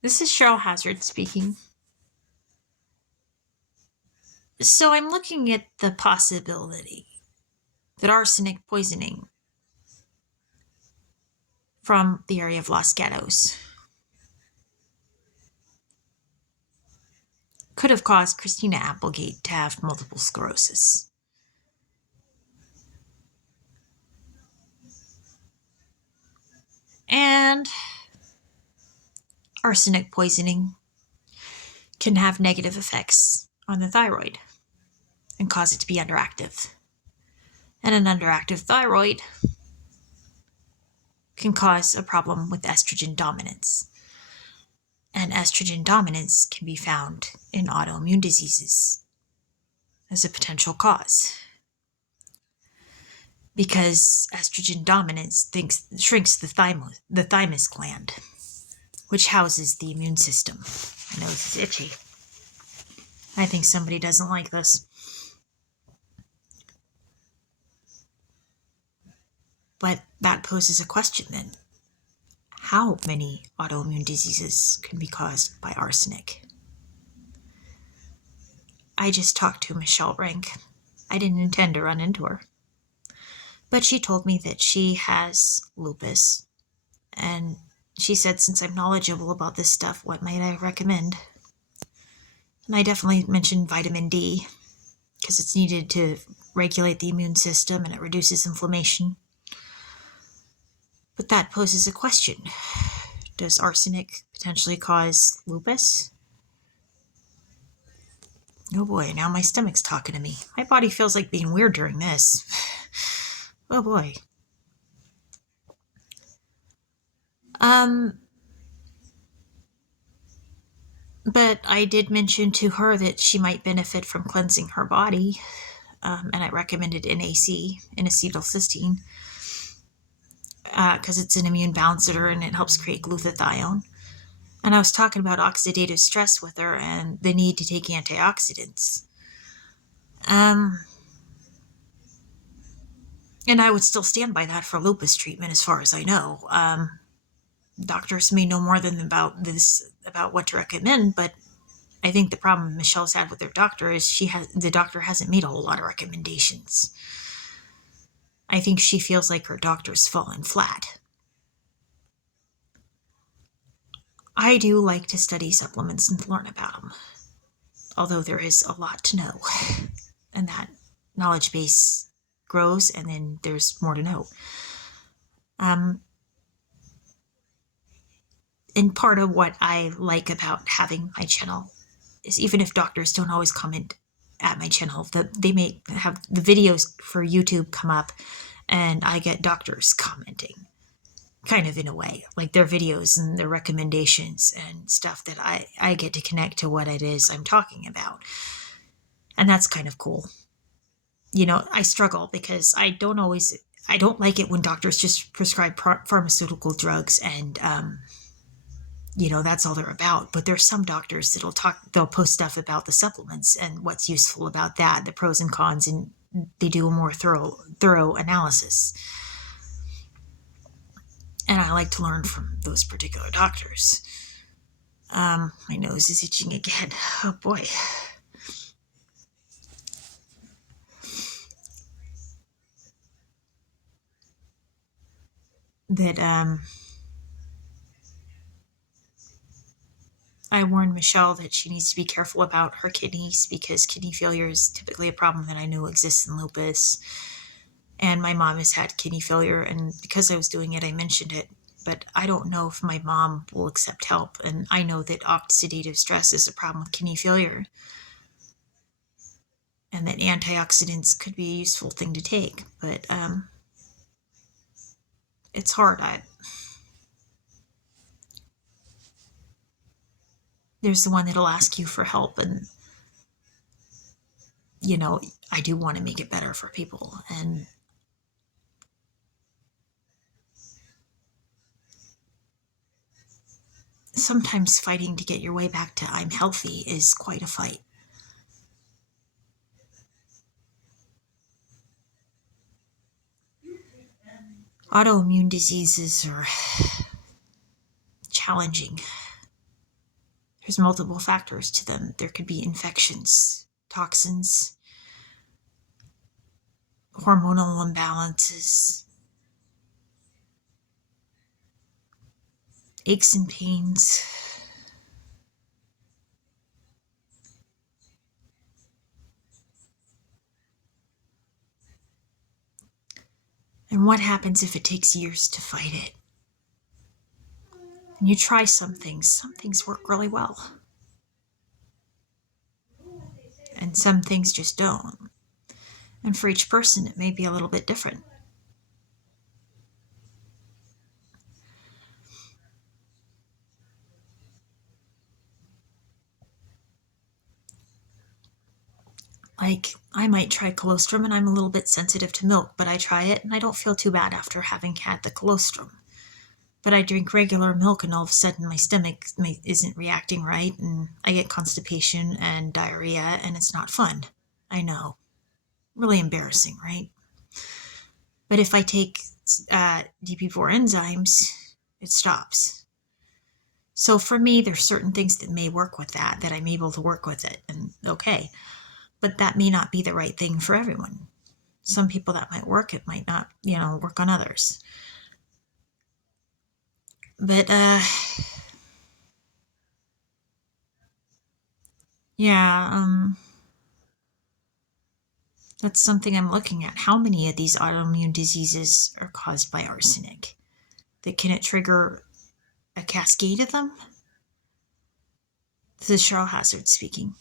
This is Cheryl Hazzard speaking. So I'm looking at the possibility that arsenic poisoning from the area of Los Gatos could have caused Christina Applegate to have multiple sclerosis. And arsenic poisoning can have negative effects on the thyroid and cause it to be underactive. And an underactive thyroid can cause a problem with estrogen dominance. And estrogen dominance can be found in autoimmune diseases as a potential cause. Because estrogen dominance shrinks the thymus gland, which houses the immune system. My nose is itchy. I think somebody doesn't like this. But that poses a question then. How many autoimmune diseases can be caused by arsenic? I just talked to Michelle Rank. I didn't intend to run into her. But she told me that she has lupus. And she said, since I'm knowledgeable about this stuff, what might I recommend? And I definitely mentioned vitamin D, because it's needed to regulate the immune system and it reduces inflammation. But that poses a question. Does arsenic potentially cause lupus? Oh boy, now my stomach's talking to me. My body feels like being weird during this. Oh boy. But I did mention to her that she might benefit from cleansing her body, and I recommended NAC, N-acetylcysteine, because it's an immune balancer and it helps create glutathione. And I was talking about oxidative stress with her and the need to take antioxidants. And I would still stand by that for lupus treatment as far as I know. Doctors may know more than about what to recommend, but I think the problem Michelle's had with her doctor is the doctor hasn't made a whole lot of recommendations. I think she feels like her doctor's fallen flat. I do like to study supplements and learn about them, although there is a lot to know, and that knowledge base grows, and then there's more to know. And part of what I like about having my channel is, even if doctors don't always comment at my channel, they may have the videos for YouTube come up and I get doctors commenting, kind of in a way, like their videos and their recommendations and stuff that I get to connect to what it is I'm talking about. And that's kind of cool. You know, I struggle because I don't like it when doctors just prescribe pharmaceutical drugs and, that's all they're about. But there's some doctors they'll post stuff about the supplements and what's useful about that, the pros and cons, and they do a more thorough analysis. And I like to learn from those particular doctors. My nose is itching again. Oh boy. That I warned Michelle that she needs to be careful about her kidneys, because kidney failure is typically a problem that I know exists in lupus. And my mom has had kidney failure, and because I was doing it, I mentioned it. But I don't know if my mom will accept help. And I know that oxidative stress is a problem with kidney failure, and that antioxidants could be a useful thing to take. But it's hard. There's the one that'll ask you for help, and I do want to make it better for people. And sometimes fighting to get your way back to I'm healthy is quite a fight. Autoimmune diseases are challenging. There's multiple factors to them. There could be infections, toxins, hormonal imbalances, aches and pains. And what happens if it takes years to fight it? And you try some things work really well. And some things just don't. And for each person, it may be a little bit different. Like, I might try colostrum and I'm a little bit sensitive to milk, but I try it and I don't feel too bad after having had the colostrum. But I drink regular milk and all of a sudden my stomach isn't reacting right and I get constipation and diarrhea and it's not fun. I know. Really embarrassing, right? But if I take DP4 enzymes, it stops. So for me, there's certain things that may work with that I'm able to work with it, and okay. But that may not be the right thing for everyone. Some people that might work, it might not, work on others. But, yeah, that's something I'm looking at. How many of these autoimmune diseases are caused by arsenic? Can it trigger a cascade of them? This is Cheryl Hazzard speaking.